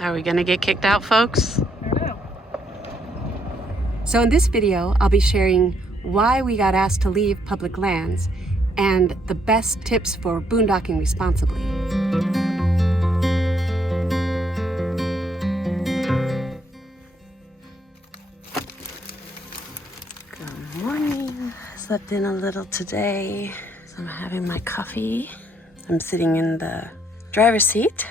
Are we gonna get kicked out, folks? I don't know. So in this video, I'll be sharing why we got asked to leave public lands and the best tips for boondocking responsibly. Good morning. Slept in a little today, so I'm having my coffee. I'm sitting in the driver's seat.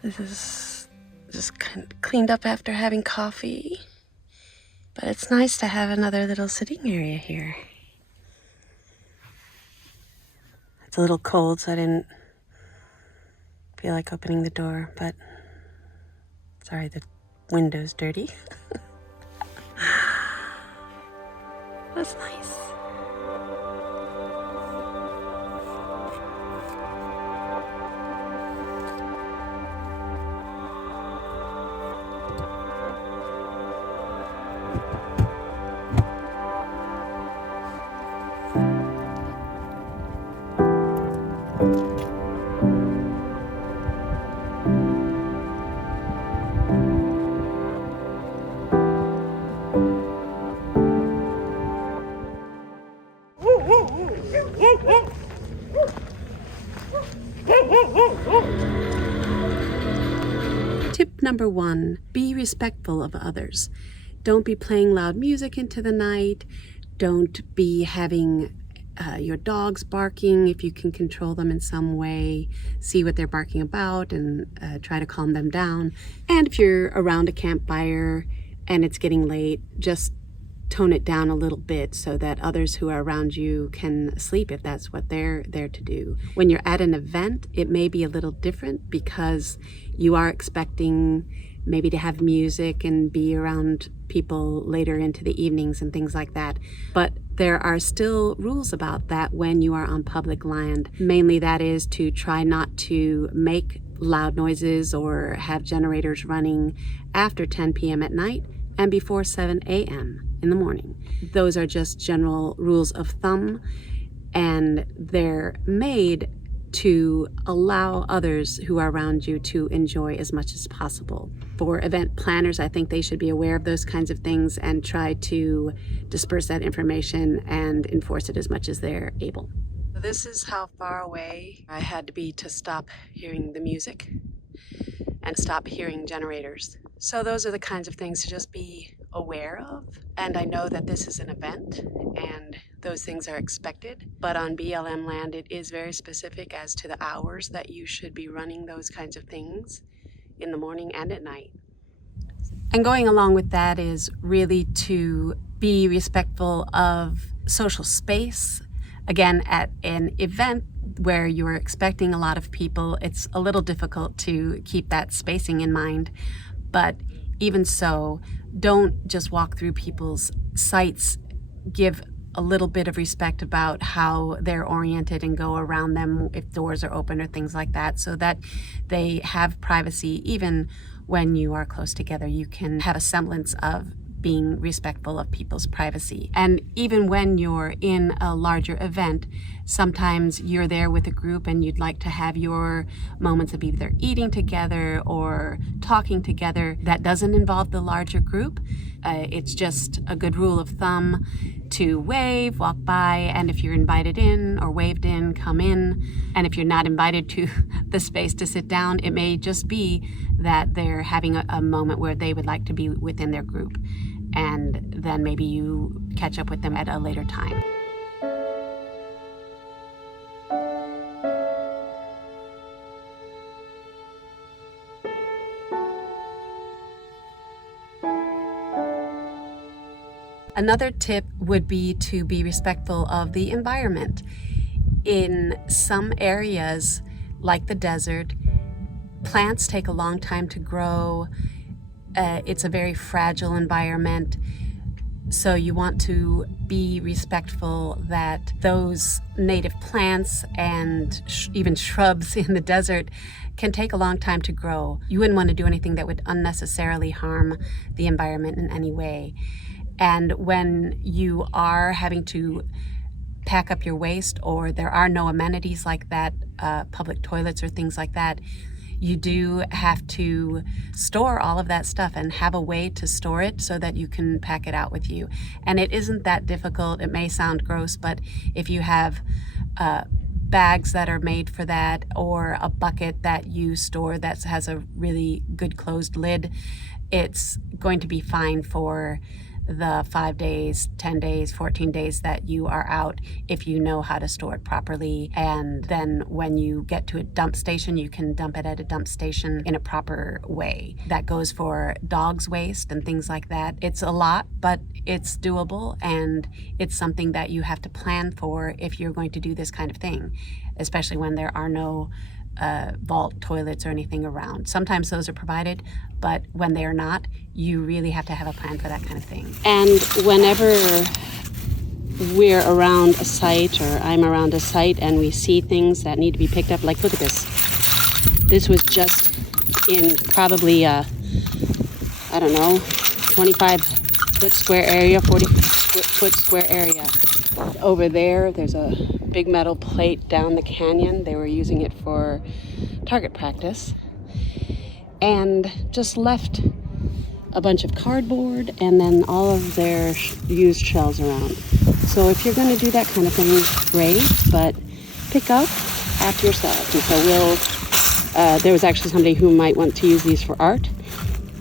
This is just kind of cleaned up after having coffee, but it's nice to have another little sitting area here. It's a little cold, so I didn't feel like opening the door, but sorry, the window's dirty. That's nice. Tip number 1, be respectful of others. Don't be playing loud music into the night. Don't be having your dogs barking. If you can control them in some way, see what they're barking about and try to calm them down. And if you're around a campfire and it's getting late, just tone it down a little bit so that others who are around you can sleep if that's what they're there to do. When you're at an event, it may be a little different because you are expecting maybe to have music and be around people later into the evenings and things like that. But there are still rules about that when you are on public land. Mainly that is to try not to make loud noises or have generators running after 10 p.m. at night and before 7 a.m. in the morning. Those are just general rules of thumb, and they're made to allow others who are around you to enjoy as much as possible. For event planners, I think they should be aware of those kinds of things and try to disperse that information and enforce it as much as they're able. This is how far away I had to be to stop hearing the music and stop hearing generators. So those are the kinds of things to just be aware of. And I know that this is an event and those things are expected, but on BLM land it is very specific as to the hours that you should be running those kinds of things in the morning and at night. And going along with that is really to be respectful of social space. Again, at an event where you're expecting a lot of people, it's a little difficult to keep that spacing in mind. But even so, don't just walk through people's sites. Give a little bit of respect about how they're oriented and go around them if doors are open or things like that, so that they have privacy. Even when you are close together, you can have a semblance of being respectful of people's privacy. And even when you're in a larger event, sometimes you're there with a group and you'd like to have your moments of either eating together or talking together that doesn't involve the larger group. It's just a good rule of thumb to wave, walk by, and if you're invited in or waved in, come in. And if you're not invited to the space to sit down, it may just be that they're having a moment where they would like to be within their group. And then maybe you catch up with them at a later time. Another tip would be to be respectful of the environment. In some areas, like the desert, plants take a long time to grow. It's a very fragile environment. So you want to be respectful that those native plants and even shrubs in the desert can take a long time to grow. You wouldn't want to do anything that would unnecessarily harm the environment in any way. And when you are having to pack up your waste or there are no amenities like that, public toilets or things like that, you do have to store all of that stuff and have a way to store it so that you can pack it out with you. And it isn't that difficult. It may sound gross, but if you have bags that are made for that, or a bucket that you store that has a really good closed lid, it's going to be fine for the 5 days, 10 days, 14 days that you are out, if you know how to store it properly. And then when you get to a dump station, you can dump it at a dump station in a proper way. That goes for dogs' waste and things like that. It's a lot, but it's doable, and it's something that you have to plan for if you're going to do this kind of thing, especially when there are no vault toilets or anything around. Sometimes those are provided, but when they are not, you really have to have a plan for that kind of thing. And whenever we're around a site, or I'm around a site, and we see things that need to be picked up, like look at this. This was just in probably I don't know, 25-foot square area, 40-foot square area. Over there's a big metal plate down the canyon. They were using it for target practice, and just left a bunch of cardboard and then all of their used shells around. So if you're going to do that kind of thing, great, but pick up after yourself. And so there was actually somebody who might want to use these for art,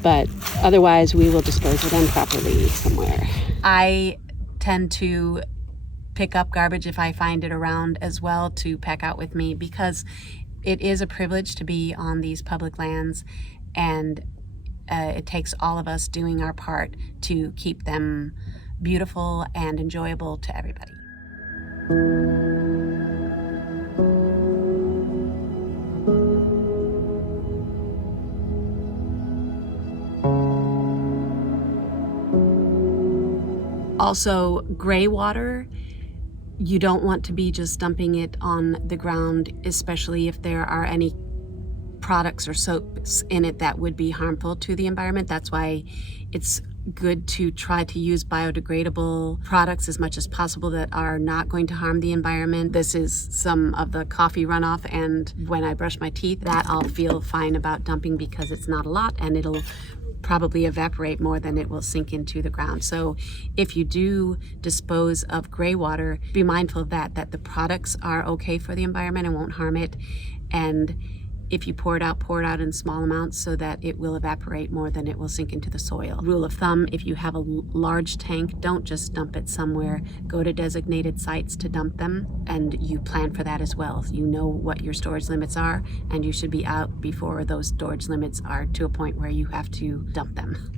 but otherwise we will dispose of them properly somewhere. I tend to pick up garbage if I find it around as well, to pack out with me, because it is a privilege to be on these public lands, and it takes all of us doing our part to keep them beautiful and enjoyable to everybody. Also, gray water, you don't want to be just dumping it on the ground, especially if there are any products or soaps in it that would be harmful to the environment. That's why it's good to try to use biodegradable products as much as possible that are not going to harm the environment. This is some of the coffee runoff, and when I brush my teeth, that I'll feel fine about dumping because it's not a lot, and it'll probably evaporate more than it will sink into the ground. So if you do dispose of gray water, be mindful of that the products are okay for the environment and won't harm it. And if you pour it out in small amounts so that it will evaporate more than it will sink into the soil. Rule of thumb, if you have a large tank, don't just dump it somewhere. Go to designated sites to dump them, and you plan for that as well. You know what your storage limits are, and you should be out before those storage limits are to a point where you have to dump them.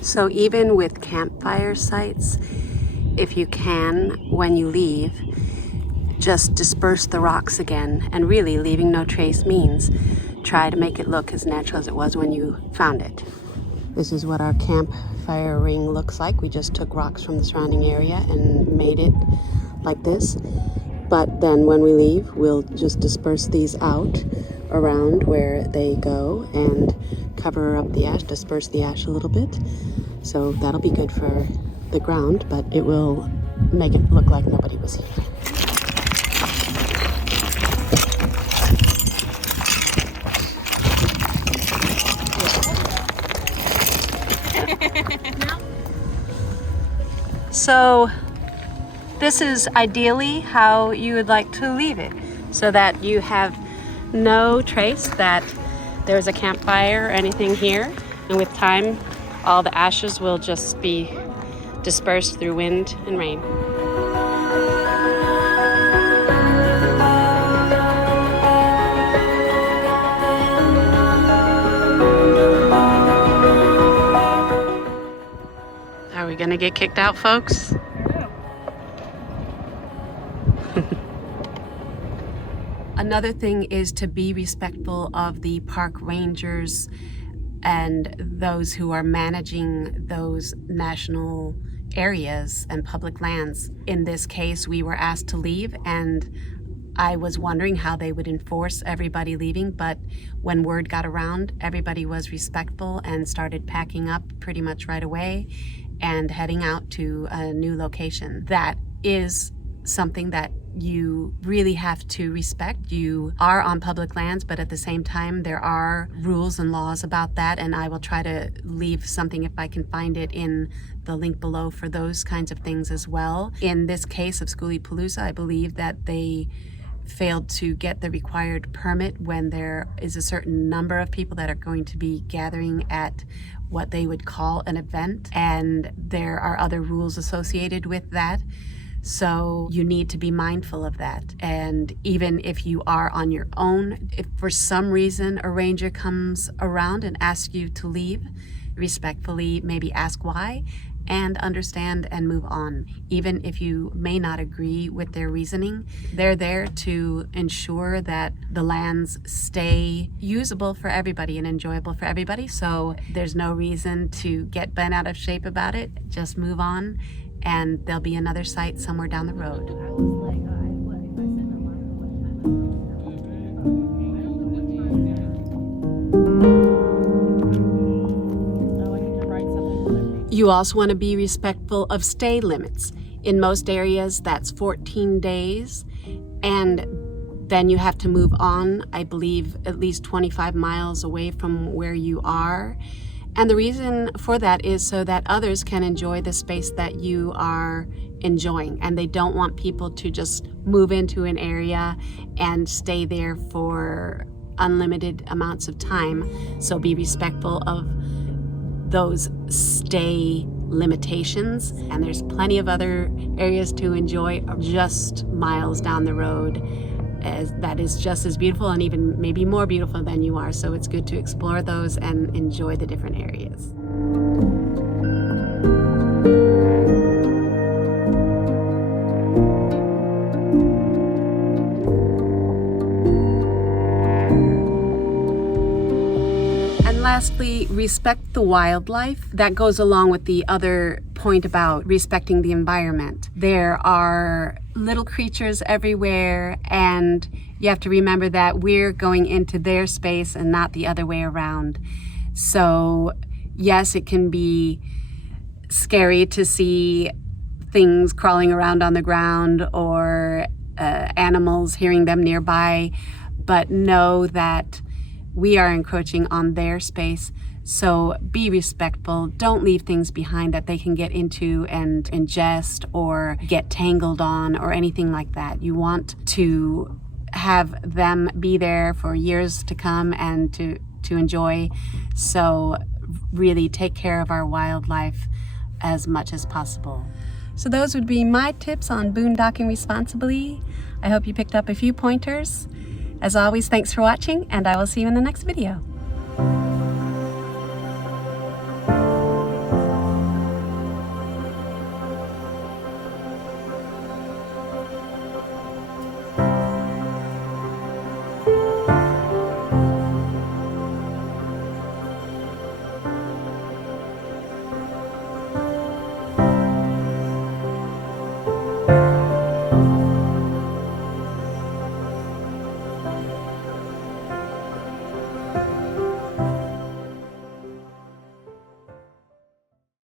So even with campfire sites, if you can, when you leave, just disperse the rocks again, and really leaving no trace means try to make it look as natural as it was when you found it. This is what our campfire ring looks like. We just took rocks from the surrounding area and made it like this. But then when we leave, we'll just disperse these out around where they go and cover up the ash, disperse the ash a little bit. So that'll be good for the ground, but it will make it look like nobody was here. So this is ideally how you would like to leave it, so that you have no trace that there's a campfire or anything here. And with time, all the ashes will just be dispersed through wind and rain. Are we gonna get kicked out, folks? Another thing is to be respectful of the park rangers and those who are managing those national areas and public lands. In this case, we were asked to leave, and I was wondering how they would enforce everybody leaving, but when word got around, everybody was respectful and started packing up pretty much right away and heading out to a new location. That is something that you really have to respect. You are on public lands, but at the same time, there are rules and laws about that, and I will try to leave something, if I can find it, in the link below for those kinds of things as well. In this case of Skooliepalooza, I believe that they failed to get the required permit when there is a certain number of people that are going to be gathering at what they would call an event, and there are other rules associated with that. So you need to be mindful of that. And even if you are on your own, if for some reason a ranger comes around and asks you to leave, respectfully maybe ask why, and understand and move on. Even if you may not agree with their reasoning, they're there to ensure that the lands stay usable for everybody and enjoyable for everybody. So there's no reason to get bent out of shape about it. Just move on, and there'll be another site somewhere down the road. You also want to be respectful of stay limits. In most areas, that's 14 days, and then you have to move on, I believe, at least 25 miles away from where you are. And the reason for that is so that others can enjoy the space that you are enjoying, and they don't want people to just move into an area and stay there for unlimited amounts of time. So be respectful of those stay limitations, and there's plenty of other areas to enjoy just miles down the road that is just as beautiful and even maybe more beautiful than you are. So it's good to explore those and enjoy the different areas. Lastly, respect the wildlife. That goes along with the other point about respecting the environment. There are little creatures everywhere, and you have to remember that we're going into their space and not the other way around. So yes, it can be scary to see things crawling around on the ground or animals, hearing them nearby, but know that we are encroaching on their space. So be respectful. Don't leave things behind that they can get into and ingest or get tangled on or anything like that. You want to have them be there for years to come and to enjoy. So really take care of our wildlife as much as possible. So those would be my tips on boondocking responsibly. I hope you picked up a few pointers. As always, thanks for watching, and I will see you in the next video.